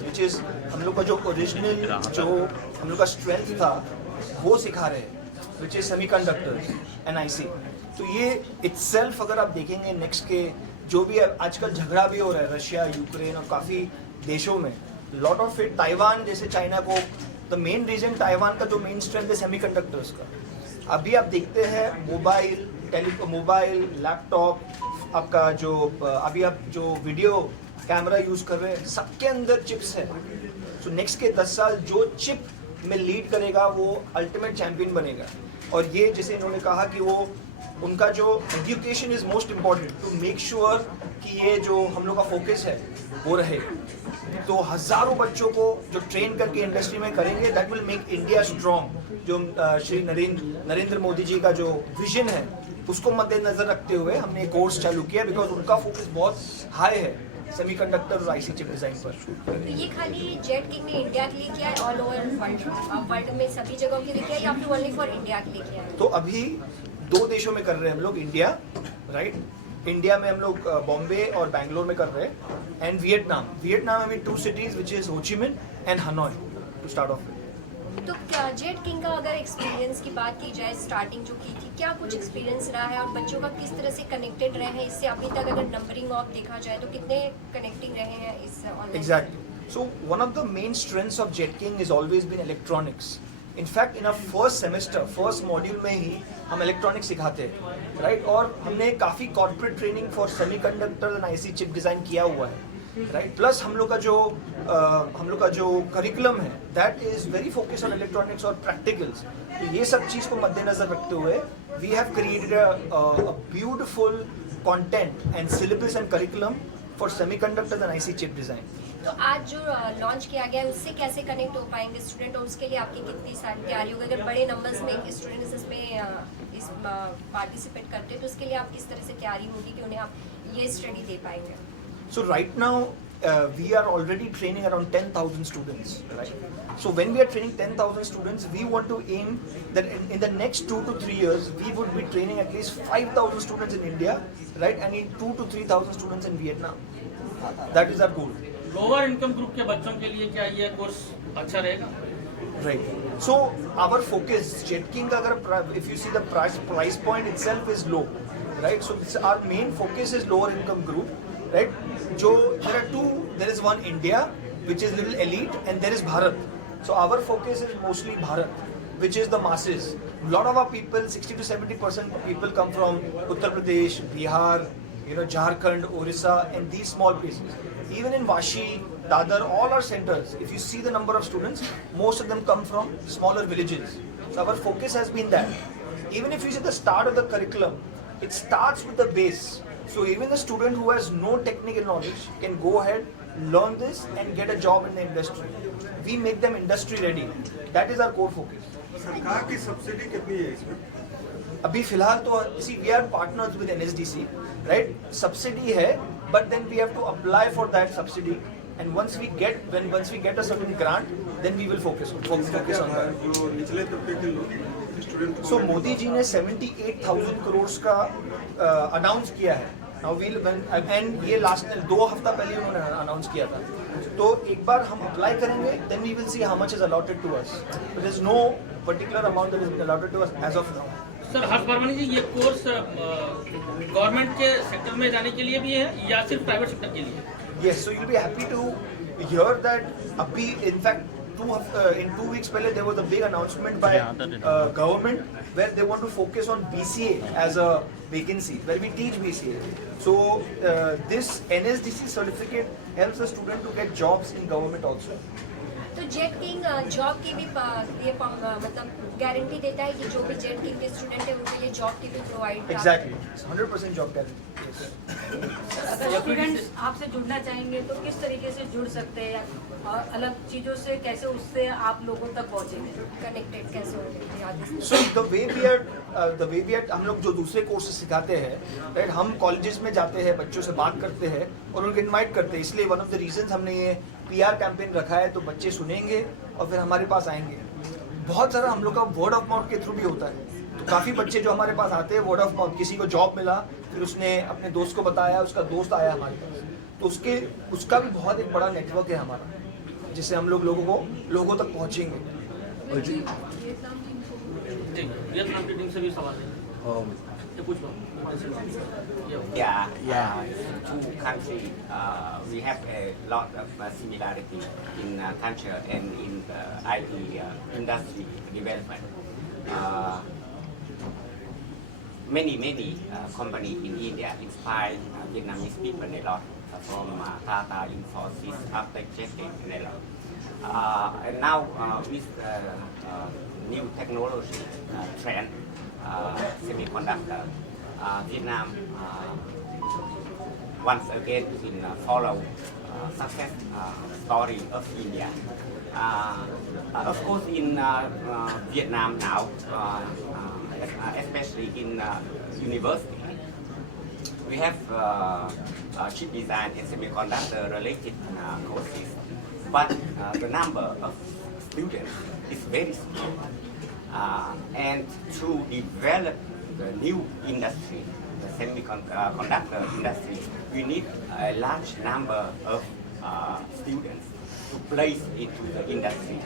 Semiconductors which is हम लोग का जो ओरिजिनल जो हम लोग का स्ट्रेंथ था वो सिखा रहे हैं, which is semiconductors and IC. तो ये इट्सेल्फ अगर आप देखेंगे नेक्स्ट के जो भी आजकल झगड़ा भी हो रहा है रशिया यूक्रेन और काफ़ी देशों में, लॉट ऑफ इट ताइवान जैसे चाइना को, द मेन रीजन ताइवान का जो मेन स्ट्रेंथ है सेमीकंडक्टर्स का। अभी आप देखते हैं मोबाइल लैपटॉप आपका जो अभी आप जो वीडियो कैमरा यूज़ कर रहे हैं सबके अंदर चिप्स है। सो नेक्स्ट के 10 साल जो चिप में लीड करेगा वो अल्टीमेट चैंपियन बनेगा। और ये जैसे इन्होंने कहा कि वो उनका जो education is most important to make sure कि ये जो हम लोग का फोकस है वो रहे। तो हज़ारों बच्चों को जो ट्रेन करके इंडस्ट्री में करेंगे that will make India strong. जो श्री नरेंद्र मोदी जी का जो विजन है उसको मद्देनजर रखते हुए हमने एक कोर्स चालू किया, बिकॉज उनका फोकस बहुत हाई है सेमीकंडक्टर और आईसी चिप डिज़ाइन पर। तो ये खाली जेट किंग ने इंडिया के लिए किया है, ऑल ओवर वर्ल्ड में सभी जगहों के लिए किया है, या फिर ओनली फॉर इंडिया के लिए किया है? तो अभी 2 देशों में कर रहे हैं हम लोग, इंडिया राइट, इंडिया में हम लोग बॉम्बे और बैंगलोर में कर रहे हैं, एंड वियतनाम में 2 cities which is Ho Chi Minh and Hanoi to start off. तो क्या जेट किंग का अगर एक्सपीरियंस की बात की जाए, स्टार्टिंग जो की थी, क्या कुछ एक्सपीरियंस रहा है और बच्चों का किस तरह से कनेक्टेड रहे हैं इससे अभी तक? अगर नंबरिंग ऑफ देखा जाए तो कितने कनेक्टिंग रहे हैं इस online? Exactly. So one of the main strengths of Jetking is always been electronics. In fact in first semester first module में ही हम इलेक्ट्रॉनिक्स सिखाते हैं राइट, और हमने काफ़ी corporate training for semiconductor and IC chip design किया हुआ है राइट। प्लस हम लोग का जो करिकुलम है that is very focus on electronics और प्रैक्टिकल्स। तो ये सब चीज़ को मद्देनजर रखते हुए we have created a beautiful content and syllabus and curriculum for semiconductor and IC chip design. तो आज जो लॉन्च किया गया है उससे कैसे कनेक्ट हो पाएंगे स्टूडेंट, और उसके लिए आपकी कितनी सारी तैयारी होगी? अगर बड़े नंबर्स में स्टूडेंट्स इसमें पार्टिसिपेट करते हैं तो उसके लिए आप किस तरह से तैयारी होगी कि उन्हें आप ये स्टडी दे पाएंगे? So right now we are already training around 10,000 students, right? So when we are training 10,000 students, we want to aim that in the next 2 to 3 years we would be training at least 5,000 students in India, right? And in 2 to 3,000 students in Vietnam. That is our goal. Lower income group के बच्चों के लिए क्या ये course अच्छा रहेगा? Right. So our focus, Jet King, agar if you see the price point itself is low, right? So our main focus is lower income group, right? So there is one India which is little elite, and there is Bharat. So our focus is mostly Bharat, which is the masses. A lot of our people, 60 to 70% people come from Uttar Pradesh, Bihar, Jharkhand, Orissa, and these small places. Even in Vashi, Dadar, all our centers, if you see the number of students, most of them come from smaller villages. So our focus has been that. Even if you see the start of the curriculum, it starts with the base. So even the student who has no technical knowledge can go ahead, learn this and get a job in the industry. We make them industry ready. That is our core focus. सरकार की subsidy कितनी है इसमें? अभी फिलहाल तो we are partners with NSDC, right? Subsidy है, but then we have to apply for that subsidy, and once we get a certain grant, then we will focus on that. जो निचले तबके के लोग स्टूडेंट So मोदी जी ने 78,000 करोड़ का announce किया है। Now and ये लास्ट 2 हफ्ता पहले उन्होंने अनाउंस किया था। तो एक बार हम अप्लाई करेंगे, then we will see how much is allotted to us. But there is no particular amount that is allotted to us as of now. Sir Harshvardhan ji, ये कोर्स गवर्नमेंट के सेक्टर में जाने के लिए भी है या सिर्फ प्राइवेट सेक्टर के लिए? Yes, so you'll be happy to hear that abhi, in fact, in 2 weeks पहले there was a big announcement by government where they want to focus on BCA as a vacancy, where we teach BCA. So this NSDC certificate helps the student to get jobs in government also. तो jet king job की भी ये मतलब guarantee देता है कि जो भी जेट किंग के स्टूडेंट है उनके लिए जॉब की भी प्रोवाइड? Exactly, 100% job guarantee. अगर स्टूडेंट्स आपसे जुड़ना चाहेंगे तो किस तरीके से जुड़ सकते हैं, और अलग चीज़ों से कैसे उससे आप लोगों तक पहुँचेंगे, कनेक्टेड कैसे होंगे? So the way we are हम लोग जो दूसरे कोर्सेज सिखाते हैं, राइट, हम कॉलेजेस में जाते हैं, बच्चों से बात करते हैं और उनको इनवाइट करते हैं। इसलिए वन ऑफ द रीजंस हमने ये PR कैंपेन रखा है, तो बच्चे सुनेंगे और फिर हमारे पास आएंगे। बहुत सारा हम लोग का वर्ड ऑफ माउथ के थ्रू भी होता है। तो काफ़ी बच्चे जो हमारे पास आते हैं वर्ड ऑफ माउथ, किसी को जॉब मिला, फिर उसने अपने दोस्त को बताया, उसका दोस्त आया हमारे पास, तो उसका भी बहुत एक बड़ा नेटवर्क है हमारा। जिससे हम लोगों तक पहुंचेंगे। जी वियतनाम की टीम से भी सवाल है, ये पूछ लो। Yeah, two countries, we have a lot of similarity in culture and in the IT industry development. Many companies in India inspire Vietnamese people a lot, from Tata, Infosys, Uptake, Jetting, and a lot. And now with new technology trend, semiconductor, Vietnam once again will follow success story of India. Of course, in Vietnam now, especially in university, we have chip design and semiconductor related courses, but the number of students is very small. And to develop the new industry, the semiconductor industry, we need a large number of students to place into the industry.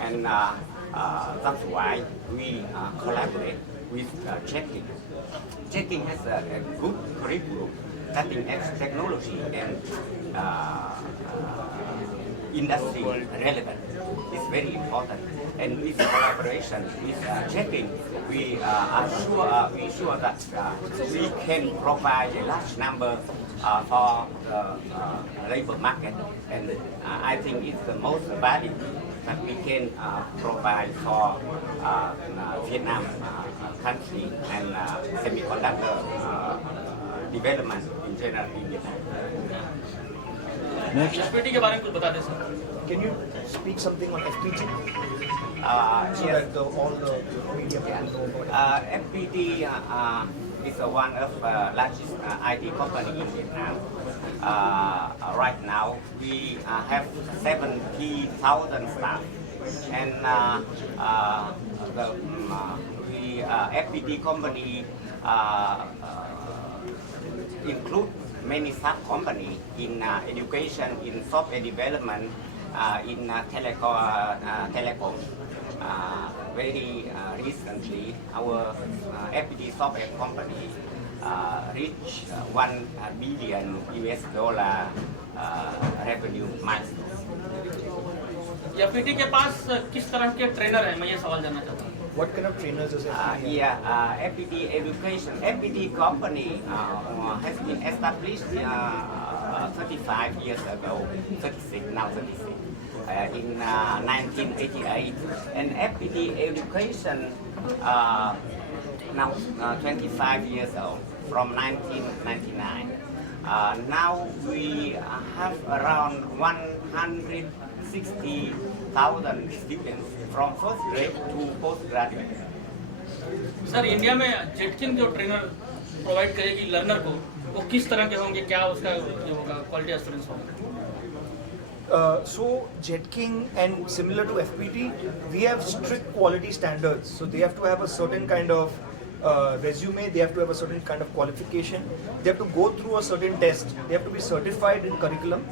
And that's why we collaborate with Jetting. Jetting has a good curriculum, cutting-edge technology and industry relevant. It's very important. And with collaboration with Jetting, we are sure that we can provide a large number for the labor market. And I think it's the most value that we can provide for Vietnam country and semiconductor development in general in Vietnam. FPT के बारे में कुछ बता दें sir. Can you speak something on FPT so Yes. that all the media people know about it? FPT is one of largest IT company in Vietnam. Right now, we have 70,000 staff, and FPT company include many sub-companies in education, in software development, in telecom. Very recently, our FPT software company reached $1 billion revenue milestone. FPT के पास किस तरह के trainer हैं, मैं ये सवाल जानना चाहता हूँ। What kind of trainers is FPT? FPT education. FPT company has been established 35 years ago, 36, now 36, in 1988. And FPT education now 25 years old, from 1999. Now we have around 160,000 students from first grade to postgraduate. Sir India में Jetking जो trainer provide करेगी learner को, वो किस तरह के होंगे, क्या उसका जो होगा क्वालिटी एश्योरेंस होगा? So Jetking and similar to FPT, we have strict quality standards. So they have to have a certain kind of resume, they have to have a certain kind of qualification, they have to go through a certain test, they have to be certified in curriculum.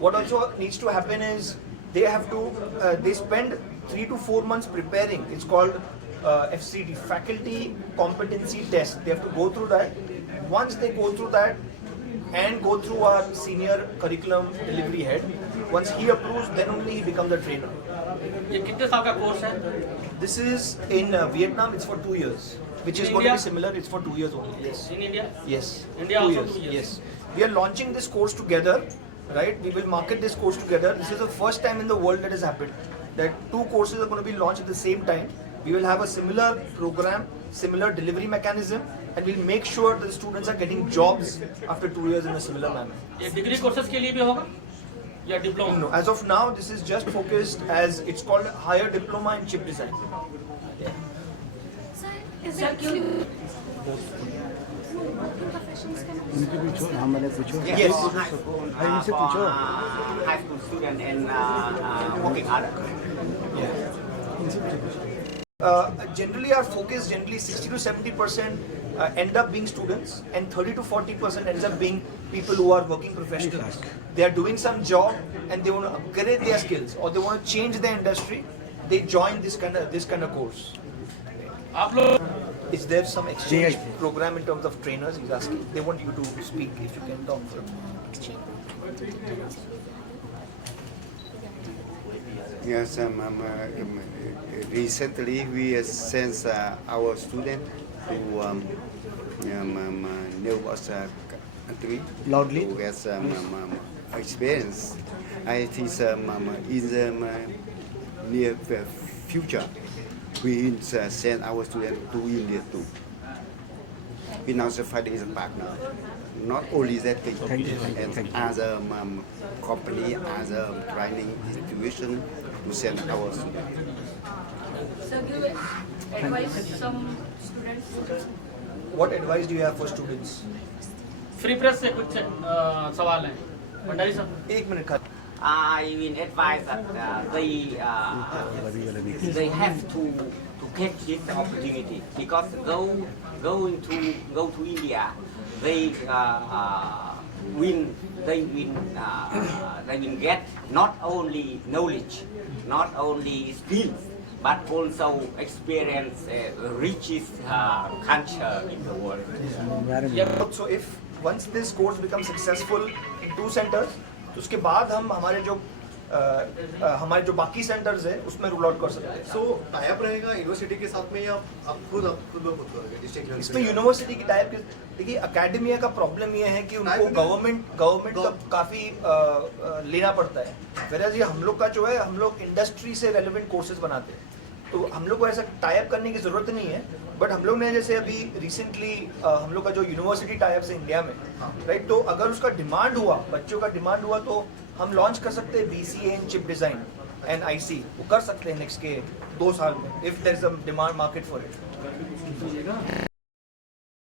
What also needs to happen is they have to, they spend 3 to 4 months preparing. It's called FCT, Faculty Competency Test. They have to go through that. Once they go through that and go through our senior curriculum delivery head, once he approves, then only he becomes a trainer. ये कितने साल का course है? This is in Vietnam, it's for 2 years, which is In going to be India? similar, it's for 2 years only. Yes. In India? Yes. India 2 also years. 2 years. Yes. We are launching this course together, right? We will market this course together. This is the first time in the world that has happened that 2 courses are going to be launched at the same time. We will have a similar program, similar delivery mechanism, and we'll make sure that the students are getting jobs after 2 years in a similar manner. ये degree courses के लिए भी होगा या diploma? No, as of now, this is just focused as it's called higher diploma in chip design. Sir क्यों उनके पूछो, हम मैंने पूछो। Yes. Yes. इनसे पूछो। High school student and working adult. Yeah. Generally, our focus 60 to 70% end up being students, and 30 to 40% ends up being people who are working professionals. They are doing some job and they want to upgrade their skills, or they want to change their industry. They join this kind of course. आप लोग Is there some exchange program in terms of trainers? He's asking. They want you to speak if you can talk for a moment. Yes, recently we sent our student to new country Loudly. to get some experience. I think in the near future we send our student to India too. We now fighting is a partner. Not only that thing, and other company, other training institution to send our students. Sir, give advice some students. What advice do you have for students? Free press से कुछ सवाल हैं भंडारी साहब. एक minute खा. I will advise that they have to catch this opportunity, because going to India, they will get not only knowledge, not only skills, but also experience richest culture in the world. So if once this course becomes successful in 2 centers, तो उसके बाद हम हमारे जो बाकी centres है उसमें rule out कर सकते हैं. सो टाइप रहेगा यूनिवर्सिटी के साथ में, या आप खुद करोगे डिस्ट्रिक्ट लेवल? इसमें यूनिवर्सिटी की टाइप देखिए, अकेडमिया का प्रॉब्लम ये है कि उनको गवर्नमेंट का काफी लेना पड़ता है. वेराज ये हम लोग का जो है, हम लोग इंडस्ट्री से रेलेवेंट कोर्सेज बनाते हैं, तो हम लोग को ऐसा टाइप करने की जरूरत नहीं है. बट हम लोग ने जैसे अभी रिसेंटली हम लोग का जो यूनिवर्सिटी टाइप्स है इंडिया में, राइट, तो अगर उसका डिमांड हुआ, बच्चों का डिमांड हुआ, तो हम लॉन्च कर सकते हैं BCA in chip design and IC. वो कर सकते हैं नेक्स्ट के 2 साल में, if there is a demand market for it.